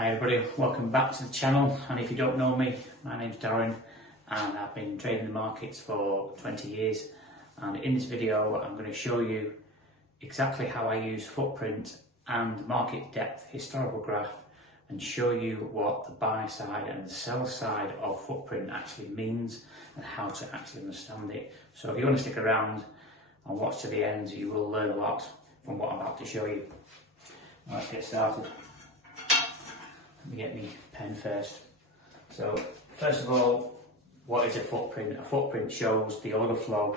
Hi everybody, welcome back to the channel, and if you don't know me, my name's Darren and I've been trading the markets for 20 years, and in this video I'm going to show you exactly how I use footprint and market depth historical graph and show you what the buy side and the sell side of footprint actually means and how to actually understand it. So if you want to stick around and watch to the end, you will learn a lot from what I'm about to show you. Let's get started. Let me get my pen first. So first of all, what is a footprint? A footprint shows the order flow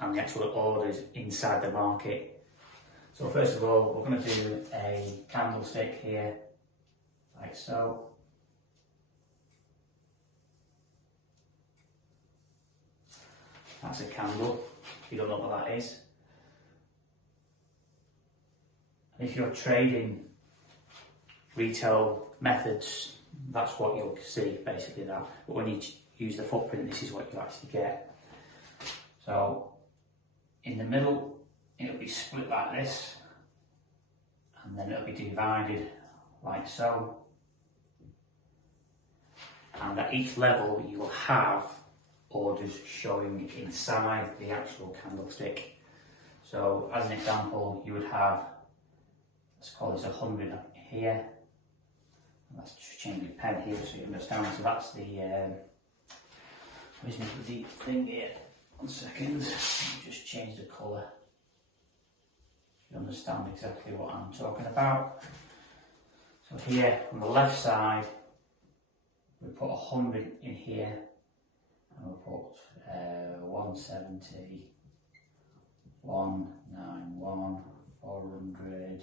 and the actual orders inside the market. So first of all, we're going to do a candlestick here, like so. That's a candle, if you don't know what that is. And if you're trading retail methods, that's what you'll see, basically that. But when you use the footprint, this is what you actually get. So in the middle, it'll be split like this, and then it'll be divided like so. And at each level, you will have orders showing inside the actual candlestick. So as an example, you would have, let's call this 100 here. Let's just change the pen here so you understand. So that's the, where's my bloody thing here? 1 second, just change the colour. You understand exactly what I'm talking about. So here on the left side, we put 100 in here, and we'll put 170, 191, 400,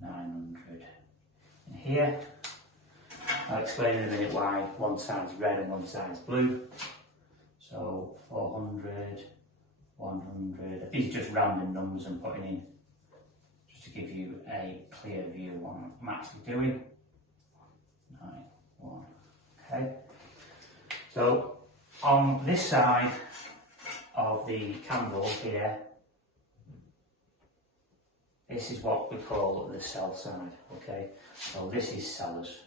900. In here, I'll explain in a minute why one side's red and one side's blue. So 400, 100, these are just random numbers I'm putting in, just to give you a clear view of what I'm actually doing. 91, okay. So on this side of the candle here, this is what we call the sell side, okay? So this is sellers.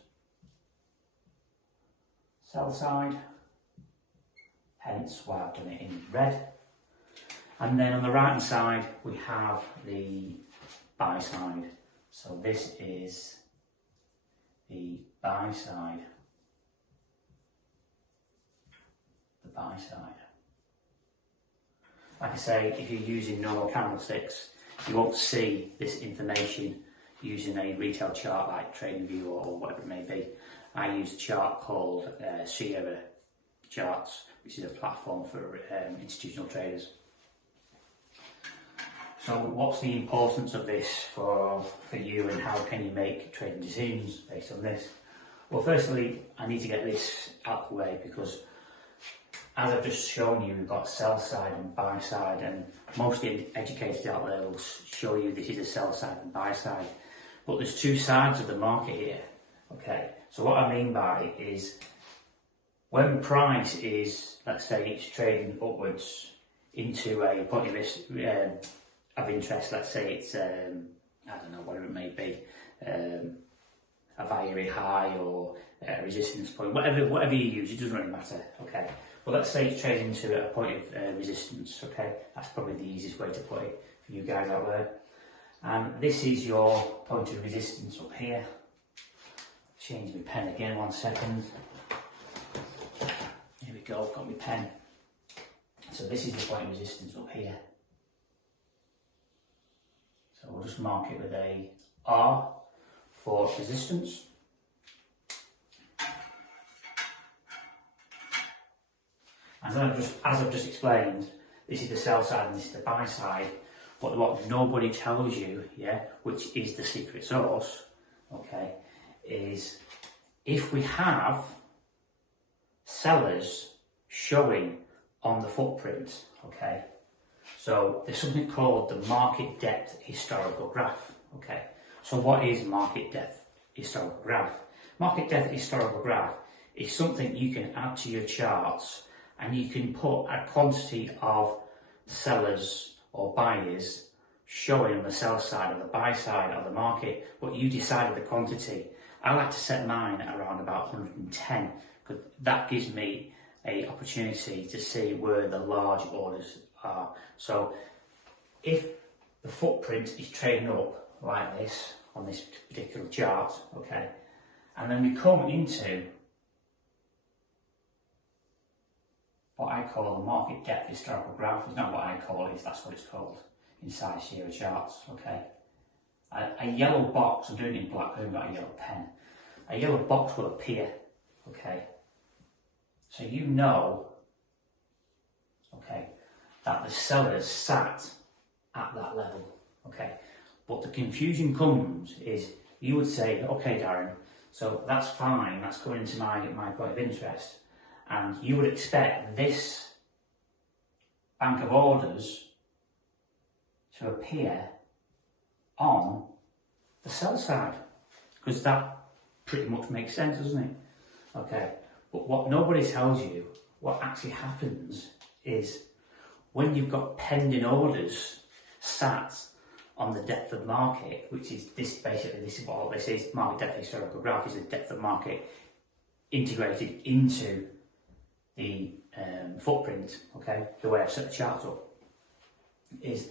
Sell side, hence why I've done it in red. And then on the right hand side, we have the buy side. So this is the buy side. The buy side. Like I say, if you're using normal candlesticks, you won't see this information using a retail chart like TradingView or whatever it may be. I use a chart called Sierra Charts, which is a platform for institutional traders. So what's the importance of this for you, and how can you make trading decisions based on this? Well, firstly, I need to get this out of the way, because as I've just shown you, we've got sell side and buy side, and most educators out there will show you this is a sell side and buy side. But there's two sides of the market here, okay? So what I mean by it is, when price is, let's say it's trading upwards into a point of interest, let's say it's, I don't know, whatever it may be, a very high or a resistance point, whatever you use, it doesn't really matter, okay? Well, let's say it's trading to a point of resistance, okay? That's probably the easiest way to put it for you guys out there. And this is your point of resistance up here. Change my pen again, 1 second. Here we go, I've got my pen. So this is the point of resistance up here. So we'll just mark it with a R for resistance. As I've just explained, this is the sell side and this is the buy side. But what nobody tells you, yeah, which is the secret sauce, okay, is if we have sellers showing on the footprint, okay, so there's something called the market depth historical graph, okay. So what is market depth historical graph? Market depth historical graph is something you can add to your charts, and you can put a quantity of sellers or buyers showing on the sell side or the buy side of the market, but you decided the quantity, I like to set mine at around about 110 because that gives me an opportunity to see where the large orders are. So if the footprint is trading up like this on this particular chart, okay, and then we come into what I call the market depth historical graph. It's not what I call it, that's what it's called inside Sierra charts, okay. A yellow box, I'm doing it in black, I haven't got a yellow pen. A yellow box will appear, okay. So you know, okay, that the sellers sat at that level, okay. But the confusion comes is, you would say, okay Darren, so that's fine, that's coming into my point of interest, and you would expect this bank of orders to appear on the sell side, because that pretty much makes sense, doesn't it? Okay, but what nobody tells you, what actually happens is when you've got pending orders sat on the depth of market, which is this, basically this is what all this is, market depth historical graph is the depth of market integrated into the footprint, okay, the way I've set the chart up, is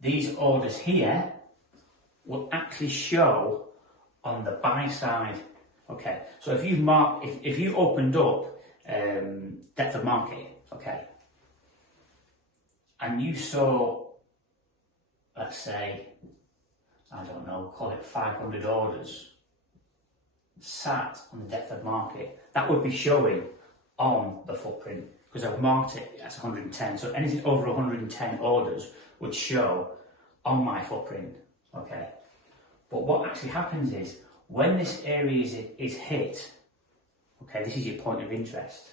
these orders here will actually show on the buy side, okay. So if you if you opened up depth of market, okay, and you saw, let's say, I don't know, call it 500 orders sat on the depth of market, that would be showing on the footprint because I've marked it as 110. So anything over 110 orders would show on my footprint, okay. But what actually happens is when this area is hit, okay, this is your point of interest,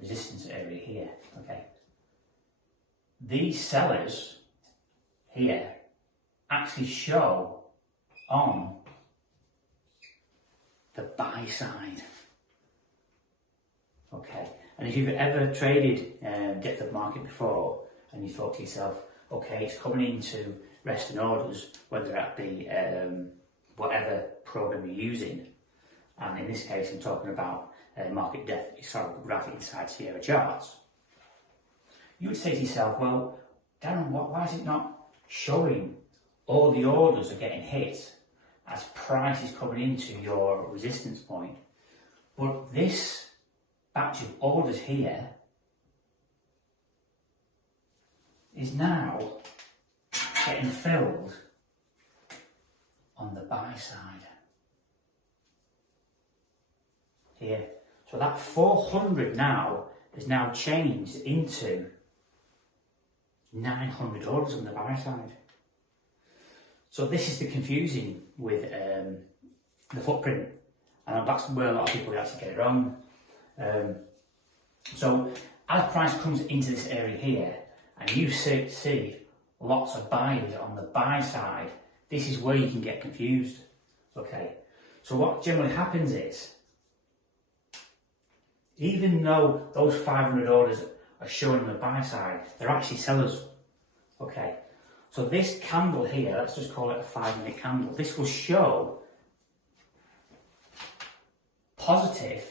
resistance area here, okay. These sellers here actually show on the buy side, okay. And if you've ever traded depth of market before and you thought to yourself, okay, it's coming into resting orders, whether that be whatever program you're using, and in this case I'm talking about market depth historical graphic inside Sierra charts, you would say to yourself, well Darren, why is it not showing all the orders are getting hit as price is coming into your resistance point? But this batch of orders here is now getting filled on the buy side here. So that 400 now is now changed into 900 orders on the buy side. So this is the confusing with the footprint, and that's where a lot of people actually get it wrong. So as price comes into this area here, and you see lots of buyers on the buy side, this is where you can get confused, okay. So what generally happens is, even though those 500 orders are showing on the buy side, they're actually sellers, okay. So this candle here, let's just call it a 5-minute candle, this will show positive,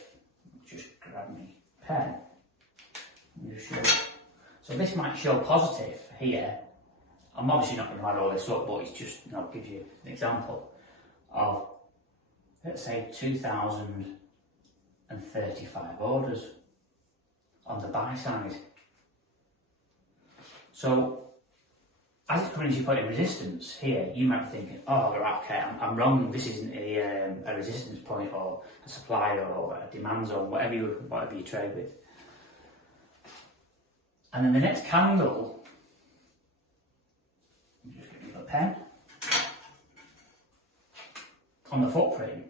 just grab me pen, so this might show positive here. I'm obviously not going to add all this up, but it's just, give you an example of, let's say, 2,035 orders on the buy side. So as it's coming into your point of resistance here, you might be thinking, oh, right, okay, I'm wrong, this isn't a resistance point or a supply or a demand zone, whatever you trade with. And then the next candle, just give me a pen, on the footprint,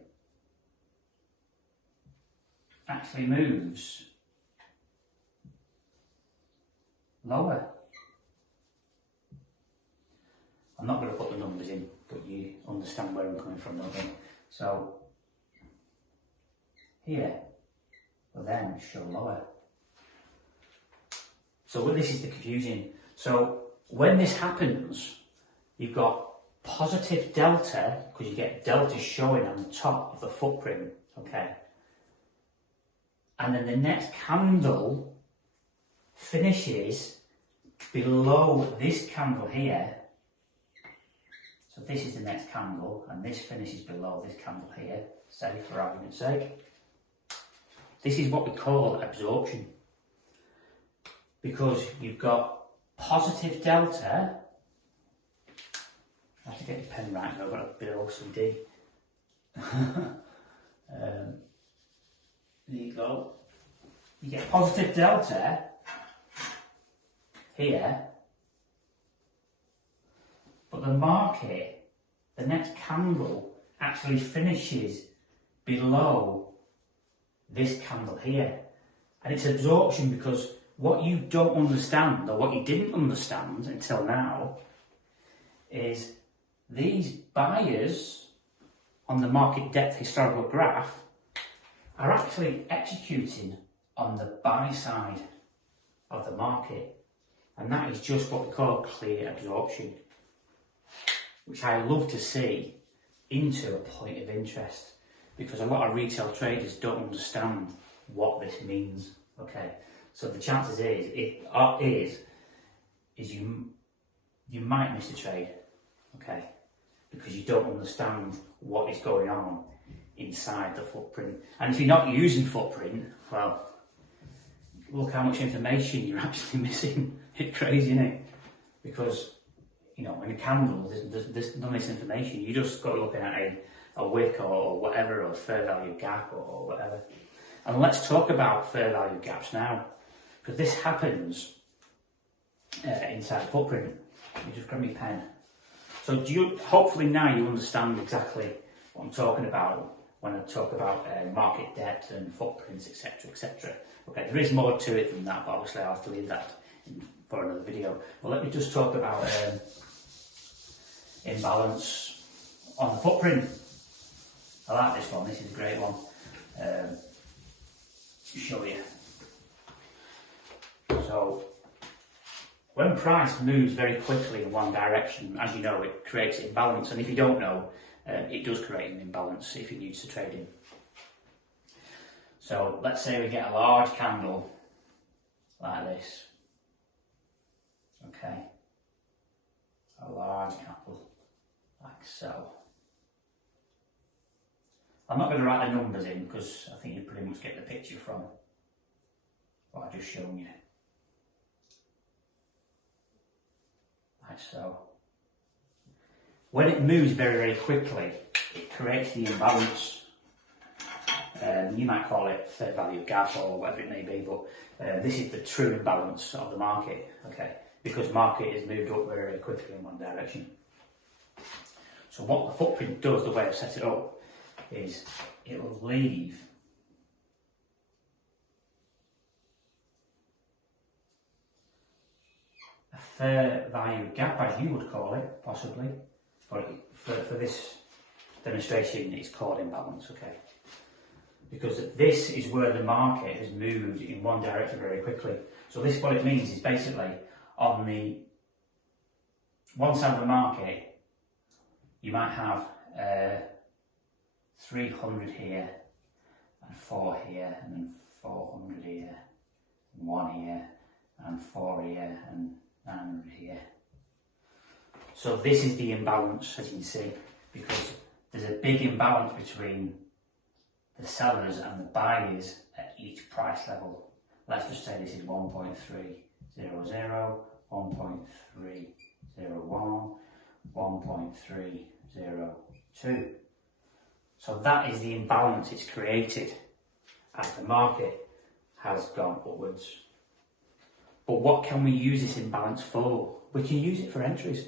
actually moves lower. I'm not going to put the numbers in, but you understand where I'm coming from, don't you? So here will then show lower. So this is the confusion. So when this happens, you've got positive delta, because you get delta showing on the top of the footprint, okay? And then the next candle finishes below this candle here. So this is the next candle, and this finishes below this candle here, say for argument's sake. This is what we call absorption, because you've got positive delta. I have to get the pen right now, I've got a bit of OCD. There you go. You get positive delta here, but the market, the next candle, actually finishes below this candle here. And it's absorption because what you don't understand, or what you didn't understand until now, is these buyers on the market depth historical graph are actually executing on the buy side of the market. And that is just what we call clear absorption, which I love to see into a point of interest, because a lot of retail traders don't understand what this means. Okay, so the chances is you might miss a trade, okay, because you don't understand what is going on inside the footprint. And if you're not using footprint, well, look how much information you're actually missing. It's crazy, isn't it? Because, you know, in a candle, there's none of this information. You just got looking at a wick or whatever, or fair value gap or whatever. And let's talk about fair value gaps now, because this happens inside the footprint. You just grab me a pen. So hopefully now you understand exactly what I'm talking about when I talk about market depth and footprints, etc., etc. Okay, there is more to it than that, but obviously I'll have to leave that for another video. But let me just talk about imbalance on the footprint. I like this one, this is a great one. Show you. So, when price moves very quickly in one direction, as you know, it creates imbalance. And if you don't know, it does create an imbalance if you're new to trading. So, let's say we get a large candle like this. Okay. A large candle like so. I'm not going to write the numbers in because I think you pretty much get the picture from what I've just shown you. Like so. When it moves very, very quickly, it creates the imbalance. You might call it fair value gap or whatever it may be, but this is the true imbalance of the market, okay? Because market has moved up very, very quickly in one direction. So what the footprint does, the way I've set it up, is it will leave a fair value gap, as you would call it, possibly, but for this demonstration it's called imbalance, okay? Because this is where the market has moved in one direction very quickly. So this, what it means is basically on the one side of the market you might have 300 here, and 4 here, and then 400 here, and 1 here, and 4 here, and 900 here. So this is the imbalance, as you can see, because there's a big imbalance between the sellers and the buyers at each price level. Let's just say this is 1.300, 1.301, 1.302. So that is the imbalance it's created as the market has gone upwards. But what can we use this imbalance for? We can use it for entries.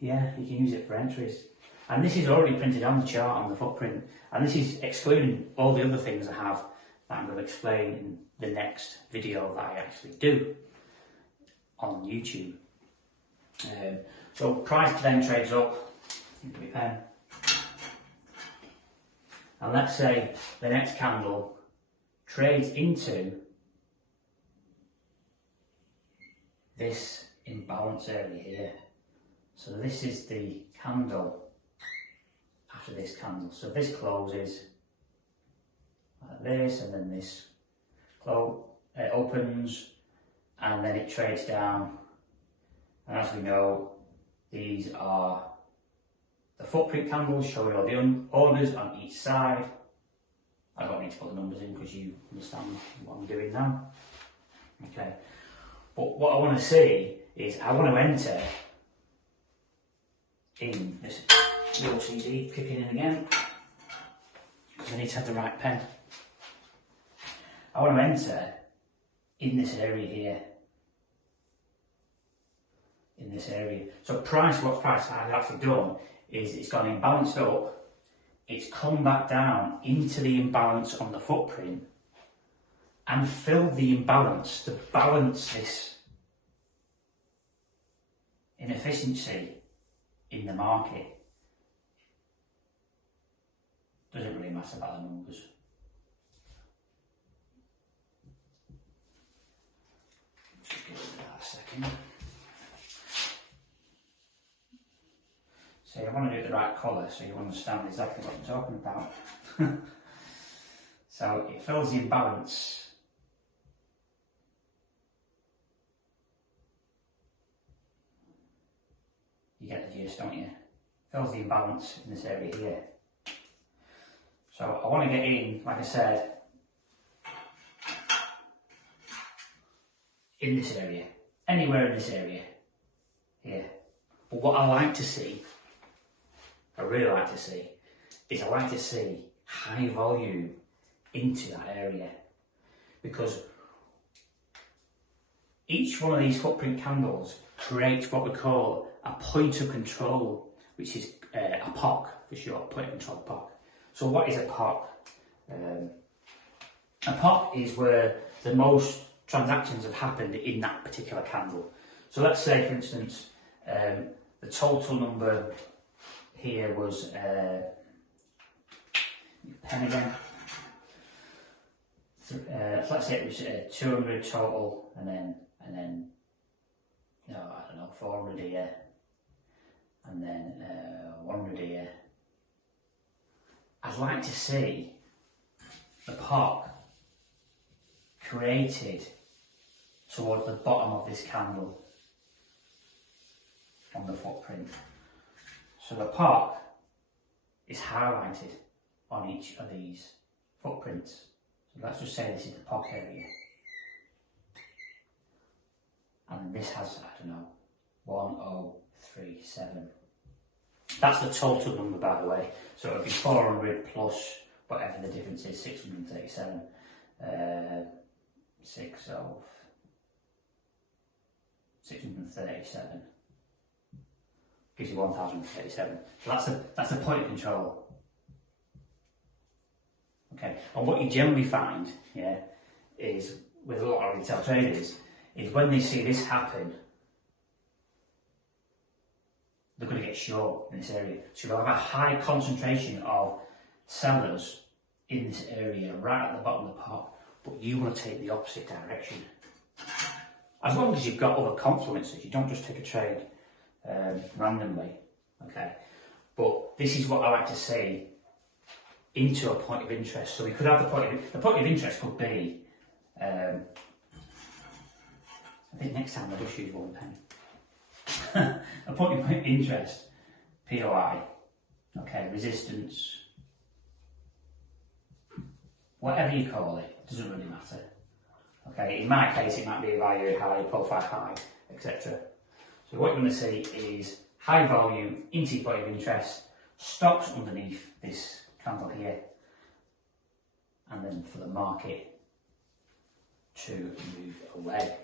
Yeah, you can use it for entries. And this is already printed on the chart on the footprint. And this is excluding all the other things I have that I'm going to explain in the next video that I actually do on YouTube. So price then trades up. And let's say the next candle trades into this imbalance area here. So this is the candle after this candle. So this closes like this, and then this opens, and then it trades down. And as we know, these are the footprint candles showing all the orders on each side. I don't need to put the numbers in because you understand what I'm doing now. Okay, but what I want to see is I want to enter in this little CD, kicking in again, because I need to have the right pen. I want to enter in this area here. In this area. So what price I've actually done is it's gone imbalanced up, it's come back down into the imbalance on the footprint and filled the imbalance to balance this inefficiency in the market. Doesn't really matter about the numbers. Just give it that a second. So I want to do it the right colour so you understand exactly what I'm talking about. So it fills the imbalance. You get the gist, don't you? Fills the imbalance in this area here. So I want to get in, like I said, in this area. Anywhere in this area. Here. But what I like to see, I really like to see, is I like to see high volume into that area, because each one of these footprint candles creates what we call a point of control, which is a POC for short, point of control POC. So what is a POC? A POC is where the most transactions have happened in that particular candle. So let's say, for instance, the total number here was pen again. So let's say it was 200 total, and then no, I don't know, 400 here, and then 100 here. I'd like to see the POC created towards the bottom of this candle on the footprint. So the POC is highlighted on each of these footprints. So let's just say this is the POC area. And this has, I don't know, 1037. That's the total number, by the way. So it would be 400 plus whatever the difference is, 637. 637 gives you 1037. So that's the point of control. Okay, and what you generally find, yeah, is with a lot of retail traders, is when they see this happen, they're going to get short in this area. So you'll have a high concentration of sellers in this area, right at the bottom of the pot, but you want to take the opposite direction. As long as you've got other confluences, you don't just take a trade randomly, okay? But this is what I like to see into a point of interest. So we could have the point of interest could be, I think next time I'll just use one pen. A point of interest, POI, okay, resistance, whatever you call it, doesn't really matter. Okay, in my case it might be a value high, profile high, etc. So what you're going to see is high volume into your point of interest, stops underneath this candle here, and then for the market to move away.